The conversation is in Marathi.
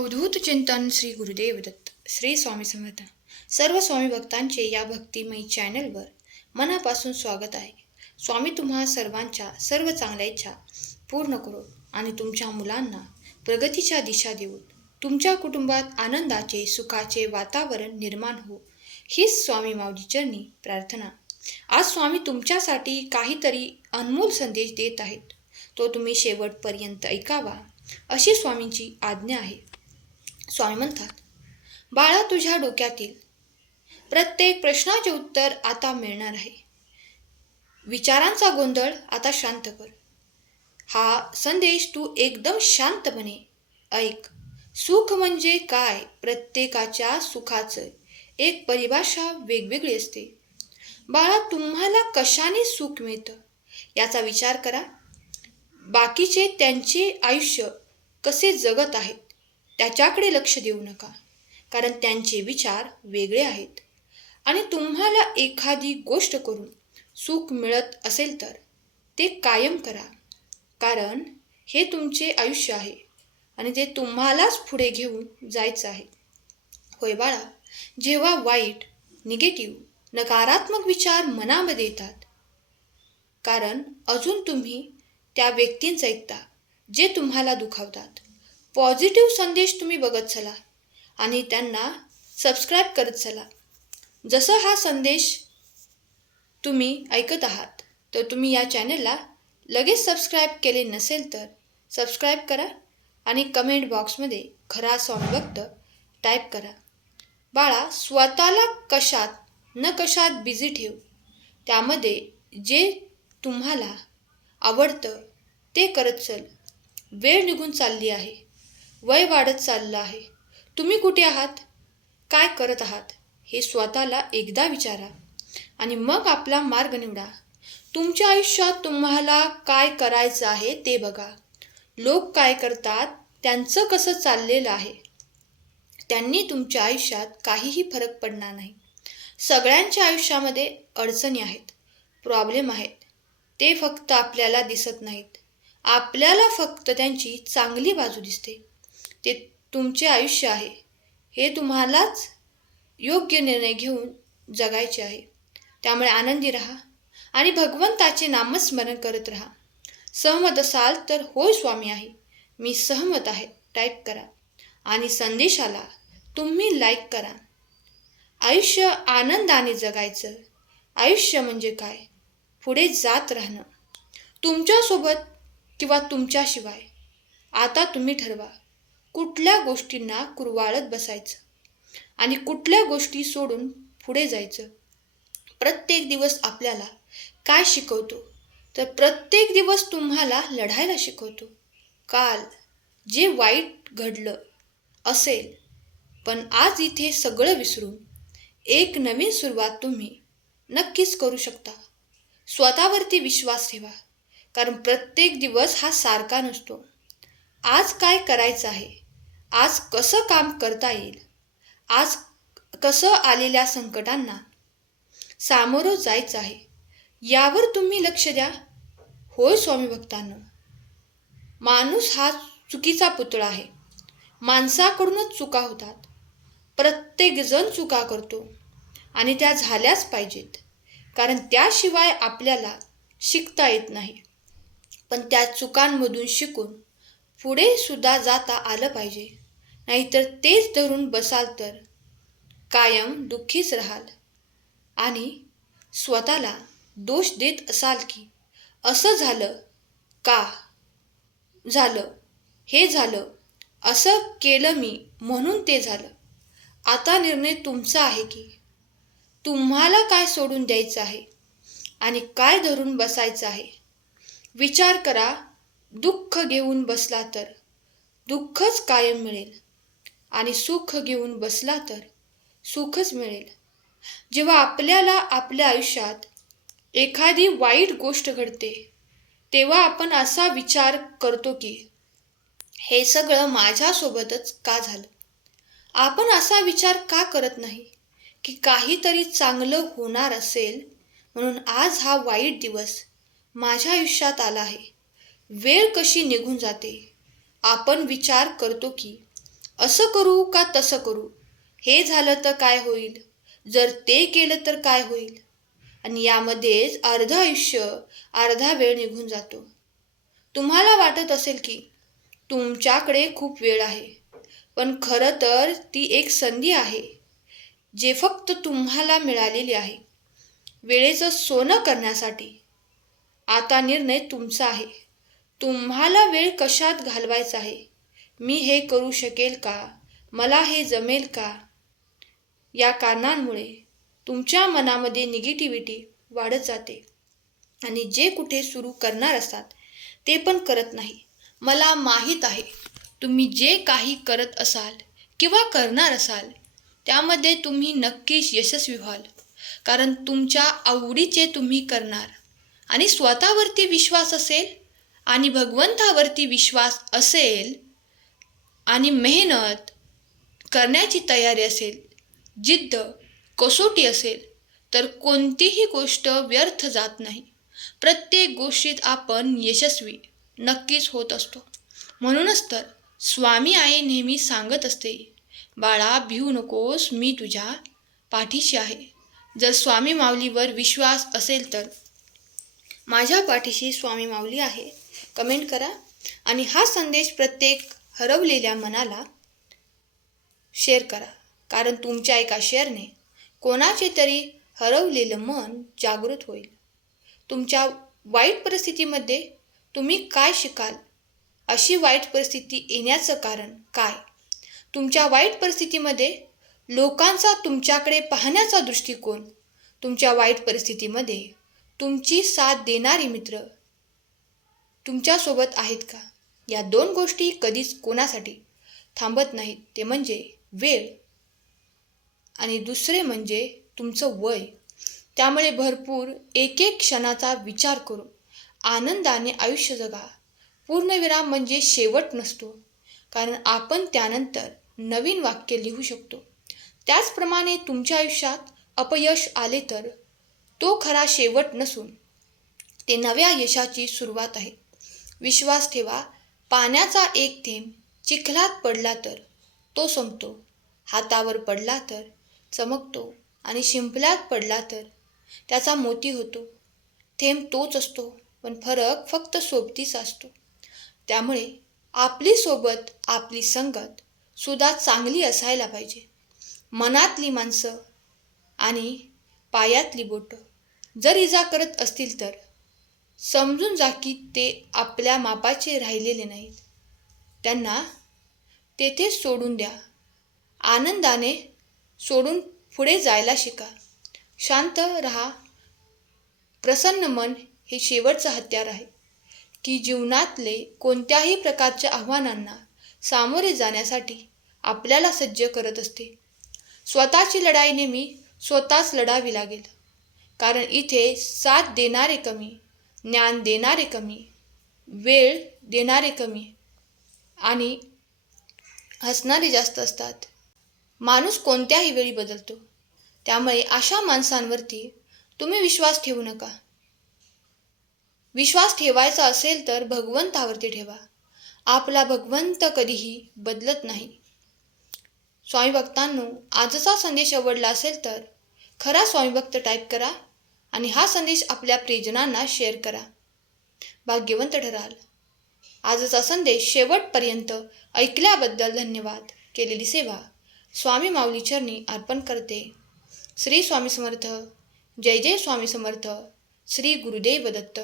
अवधूत चिंतन श्री गुरुदेव दत्त श्री स्वामी समर्थ. सर्व स्वामी भक्तांचे या भक्तिमयी चॅनलवर मनापासून स्वागत आहे. स्वामी तुम्हा सर्वांच्या सर्व चांगल्या इच्छा पूर्ण करो आणि तुमच्या मुलांना प्रगतीच्या दिशा देऊन तुमच्या कुटुंबात आनंदाचे सुखाचे वातावरण निर्माण हो, हीच स्वामी माऊली चरणी प्रार्थना. आज स्वामी तुमच्यासाठी काहीतरी अनमोल संदेश देत आहेत. तो तुम्ही शेवटपर्यंत ऐकावा अशी स्वामींची आज्ञा आहे. स्वामी म्हणतात, बाळा, तुझ्या डोक्यातील प्रत्येक प्रश्नाचे उत्तर आता मिळणार आहे. विचारांचा गोंधळ आता शांत कर. हा संदेश तू एकदम शांतपणे ऐक. सुख म्हणजे काय? प्रत्येकाच्या सुखाचं एक परिभाषा वेगवेगळी असते. बाळा, तुम्हाला कशाने सुख मिळतं याचा विचार करा. बाकीचे त्यांचे आयुष्य कसे जगत आहेत त्याच्याकडे लक्ष देऊ नका, कारण त्यांचे विचार वेगळे आहेत. आणि तुम्हाला एखादी गोष्ट करून सुख मिळत असेल तर ते कायम करा, कारण हे तुमचे आयुष्य आहे आणि ते तुम्हालाच पुढे घेऊन जायचं आहे. होय बाळा, जेव्हा वाईट, निगेटिव्ह, नकारात्मक विचार मनामध्ये येतात, कारण अजून तुम्ही त्या व्यक्तींचं ऐकता जे तुम्हाला दुखावतात. पॉझिटिव्ह संदेश तुम्ही बघत चला आणि त्यांना सबस्क्राईब करत चला. जसं हा संदेश तुम्ही ऐकत आहात, तर तुम्ही या चॅनलला लगेच सबस्क्राईब केले नसेल तर सबस्क्राईब करा आणि कमेंट बॉक्समध्ये खरा स्वामी भक्त टाईप करा. बाळा, स्वतःला कशात न कशात बिझी ठेव. त्यामध्ये जे तुम्हाला आवडतं ते करत चल. वेळ निघून चालली आहे, वय वाढत चाललं आहे. तुम्ही कुठे आहात, काय करत आहात हे स्वतःला एकदा विचारा आणि मग आपला मार्ग निवडा. तुमच्या आयुष्यात तुम्हाला काय करायचं आहे ते बघा. लोक काय करतात, त्यांचं कसं चाललेलं आहे, त्यांनी तुमच्या आयुष्यात काहीही फरक पडणार नाही. सगळ्यांच्या आयुष्यामध्ये अडचणी आहेत, प्रॉब्लेम आहेत. ते फक्त आपल्याला दिसत नाहीत. आपल्याला फक्त त्यांची चांगली बाजू दिसते. ते तुमचे आयुष्य आहे, हे तुम्हालाच योग्य निर्णय घेऊन जगायचे आहे. त्यामुळे आनंदी राहा आणि भगवंताचे नामस्मरण करत राहा. सहमत असाल तर होय स्वामी आहे, मी सहमत आहे टाईप करा आणि संदेशाला तुम्ही लाईक करा. आयुष्य आनंदाने जगायचं. आयुष्य म्हणजे काय? पुढे जात राहणं. तुमच्यासोबत किंवा तुमच्याशिवाय. आता तुम्ही ठरवा कुठल्या गोष्टींना कुरवाळत बसायचं आणि कुठल्या गोष्टी सोडून पुढे जायचं. प्रत्येक दिवस आपल्याला काय शिकवतो, तर प्रत्येक दिवस तुम्हाला लढायला शिकवतो. काल जे वाईट घडलं असेल, पण आज इथे सगळं विसरून एक नवीन सुरुवात तुम्ही नक्कीच करू शकता. स्वतःवरती विश्वास ठेवा, कारण प्रत्येक दिवस हा सारखा नसतो. आज काय करायचं आहे, आज कसं काम करता येईल, आज कसं आलेल्या संकटांना सामोरं जायचं आहे, यावर तुम्ही लक्ष द्या. होय स्वामी भक्तांनो, माणूस हा चुकीचा पुतळा आहे. माणसाकडूनच चुका होतात. प्रत्येकजण चुका करतो आणि त्या झाल्याच पाहिजेत, कारण त्याशिवाय आपल्याला शिकता येत नाही. पण त्या चुकांमधून शिकून पुढे सुद्धा जाता आलं पाहिजे. नाहीतर तेच धरून बसाल तर कायम दुःखीच राहाल आणि स्वतःला दोष देत असाल की असं झालं, का झालं, हे झालं, असं केलं मी म्हणून ते झालं. आता निर्णय तुमचा आहे की तुम्हाला काय सोडून द्यायचं आहे आणि काय धरून बसायचं आहे. विचार करा. दुःख घेऊन बसला तर दुःखच कायम मिळेल आणि सुख घेऊन बसला तर सुखच मिळेल. जेव्हा आपल्याला आपल्या आयुष्यात एखादी वाईट गोष्ट घडते, तेव्हा आपण असा विचार करतो की हे सगळं माझ्यासोबतच का झालं. आपण असा विचार का करत नाही की काहीतरी चांगलं होणार असेल म्हणून आज हा वाईट दिवस माझ्या आयुष्यात आला आहे. वेळ कशी निघून जाते. आपण विचार करतो की असं करू का तसं करू, हे झालं तर काय होईल, जर ते केलं तर काय होईल, आणि यामध्येच अर्ध आयुष्य, अर्धा वेळ निघून जातो. तुम्हाला वाटत असेल की तुमच्याकडे खूप वेळ आहे, पण खरं तर ती एक संधी आहे, जे फक्त तुम्हाला मिळालेली आहे वेळेचं सोनं करण्यासाठी. आता निर्णय तुमचा आहे. तुम्हाला वेळ कशात घालवायचा आहे. मी हे करू शकेल का, मला हे जमेल का, या कारणांमुळे तुमच्या मनामध्ये निगेटिव्हिटी वाढत जाते आणि जे कुठे सुरू करणार असतात ते पण करत नाही. मला माहीत आहे तुम्ही जे काही करत असाल किंवा करणार असाल त्यामध्ये तुम्ही नक्कीच यशस्वी व्हाल, कारण तुमच्या आवडीचे तुम्ही करणार आणि स्वतःवरती विश्वास असेल आणि भगवंतावरती विश्वास असेल आणि मेहनत करण्याची तयारी असेल, जिद्द, कसोटी असेल, तर कोणतीही गोष्ट व्यर्थ जात नाही. प्रत्येक गोष्टीत आपण यशस्वी नक्कीच होत असतो. म्हणूनच तर स्वामी आई नेहमी सांगत असते, बाळा भिवू नकोस, मी तुझ्या पाठीशी आहे. जर स्वामी माऊलीवर विश्वास असेल तर माझ्या पाठीशी स्वामी माऊली आहे कमेंट करा आणि हा संदेश प्रत्येक हरवलेल्या मनाला शेअर करा, कारण तुमच्या एका शेअरने कोणाचे तरी हरवलेलं मन जागृत होईल. तुमच्या वाईट परिस्थितीमध्ये तुम्ही काय शिकाल, अशी वाईट परिस्थिती येण्याचं कारण काय, तुमच्या वाईट परिस्थितीमध्ये लोकांचा तुमच्याकडे पाहण्याचा दृष्टिकोन, तुमच्या वाईट परिस्थितीमध्ये तुमची साथ देणारी मित्र तुमच्यासोबत आहेत का, या दोन गोष्टी कधीच कोणासाठी थांबत नाहीत. ते म्हणजे वेळ आणि दुसरे म्हणजे तुमचं वय. त्यामुळे भरपूर एक एक क्षणाचा विचार करून आनंदाने आयुष्य जगा. पूर्णविराम म्हणजे शेवट नसतो, कारण आपण त्यानंतर नवीन वाक्य लिहू शकतो. त्याचप्रमाणे तुमच्या आयुष्यात अपयश आले तर तो खरा शेवट नसून ते नव्या यशाची सुरुवात आहे. विश्वास ठेवा, पाण्याचा एक थेंब चिखलात पडला तर तो संपतो, हातावर पडला तर चमकतो आणि शिंपल्यात पडला तर त्याचा मोती होतो. थेंब तोच असतो, पण फरक फक्त सोबतीचा असतो. त्यामुळे आपली सोबत, आपली संगत सुद्धा चांगली असायला पाहिजे. मनातली माणसं आणि पायातली बोटं जर इजा करत असतील तर समजून जा की ते आपल्या मापाचे राहिलेले नाहीत. त्यांना तेथे सोडून द्या. आनंदाने सोडून पुढे जायला शिका. शांत रहा. प्रसन्न मन हे शेवटचं हत्यार आहे, की जीवनातले कोणत्याही प्रकारच्या आव्हानांना सामोरे जाण्यासाठी आपल्याला सज्ज करत असते. स्वतःची लढाई नेहमी स्वतःच लढावी लागेल, कारण इथे साथ देणारे कमी, ज्ञान देणारे कमी, वेळ देणारे कमी आणि हसणारे जास्त असतात. माणूस कोणत्याही वेळी बदलतो, त्यामुळे अशा माणसांवरती तुम्ही विश्वास ठेवू नका. विश्वास ठेवायचा असेल तर भगवंतावरती ठेवा. आपला भगवंत कधीही बदलत नाही. स्वामी भक्तांनो, आजचा संदेश आवडला असेल तर खरा स्वामी भक्त टाईप करा आणि हा संदेश आपल्या प्रियजनांना शेअर करा. भाग्यवंत ठराल. आजचा संदेश शेवटपर्यंत ऐकल्याबद्दल धन्यवाद. केलेली सेवा स्वामी माऊली चरणी अर्पण करते. श्री स्वामी समर्थ. जय जय स्वामी समर्थ. श्री गुरुदेव दत्त.